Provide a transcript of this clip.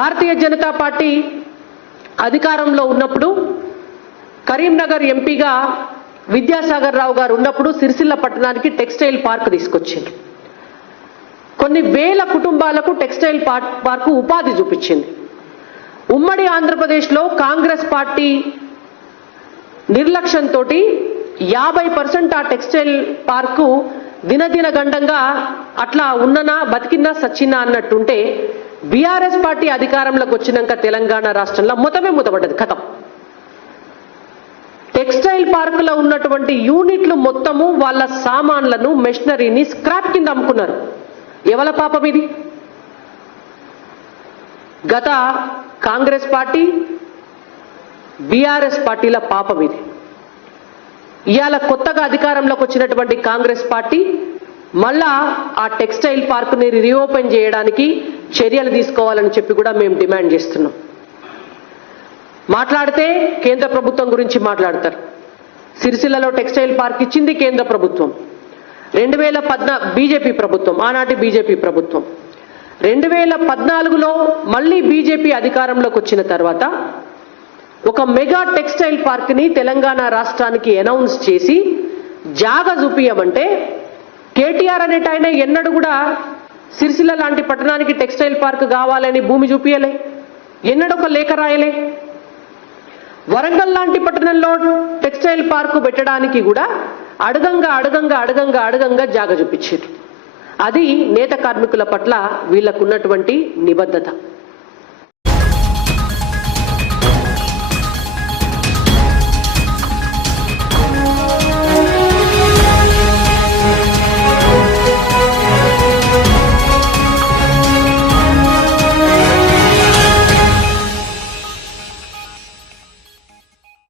Bharatiya Janata party అధికారంలో ఉన్నప్పుడు కరీంనగర్ ఎంపీగా విద్యాసాగర్ రావు గారు ఉన్నప్పుడు సిరిసిల్ల పట్టణానికి టెక్స్టైల్ పార్క్ తీసుకొచ్చింది. కొన్ని వేల కుటుంబాలకు టెక్స్టైల్ పార్కు ఉపాధి చూపించింది. ఉమ్మడి ఆంధ్రప్రదేశ్లో కాంగ్రెస్ పార్టీ నిర్లక్ష్యంతో 50% ఆ టెక్స్టైల్ పార్కు దినదిన గండంగా అట్లా ఉన్ననా బతికినా సచ్చినా అన్నట్టుంటే బీఆర్ఎస్ పార్టీ అధికారంలోకి వచ్చినాక తెలంగాణ రాష్ట్రంలో మొత్తమే మూతపడ్డది. కథం. టెక్స్టైల్ పార్కులో ఉన్నటువంటి యూనిట్లు మొత్తము వాళ్ళ సామాన్లను మెషినరీని స్క్రాప్ కింద అమ్ముకున్నారు. ఎవల పాపం ఇది? గత కాంగ్రెస్ పార్టీ బీఆర్ఎస్ పార్టీల పాపం ఇది. ఇవాళ కొత్తగా అధికారంలోకి వచ్చినటువంటి కాంగ్రెస్ పార్టీ మళ్ళా ఆ టెక్స్టైల్ పార్కుని రీఓపెన్ చేయడానికి చర్యలు తీసుకోవాలని చెప్పి కూడా మేము డిమాండ్ చేస్తున్నాం. మాట్లాడితే కేంద్ర ప్రభుత్వం గురించి మాట్లాడతారు. సిరిసిల్లలో టెక్స్టైల్ పార్క్ ఇచ్చింది కేంద్ర ప్రభుత్వం. 2014 బీజేపీ ప్రభుత్వం, ఆనాటి బీజేపీ ప్రభుత్వం. 2014లో మళ్ళీ బీజేపీ అధికారంలోకి వచ్చిన తర్వాత ఒక మెగా టెక్స్టైల్ పార్క్ని తెలంగాణ రాష్ట్రానికి అనౌన్స్ చేసి జాగా చూపియమంటే కేటీఆర్ అనేటాయన ఎన్నడూ కూడా సిరిసిల్ల లాంటి పట్టణానికి టెక్స్టైల్ పార్క్ కావాలని భూమి చూపియలే, ఎన్నడొక లేఖ రాయలే. వరంగల్ లాంటి పట్టణంలో టెక్స్టైల్ పార్కు పెట్టడానికి కూడా అడగంగా జాగ చూపించారు. అది నేత కార్మికుల పట్ల వీళ్ళకున్నటువంటి నిబద్ధత.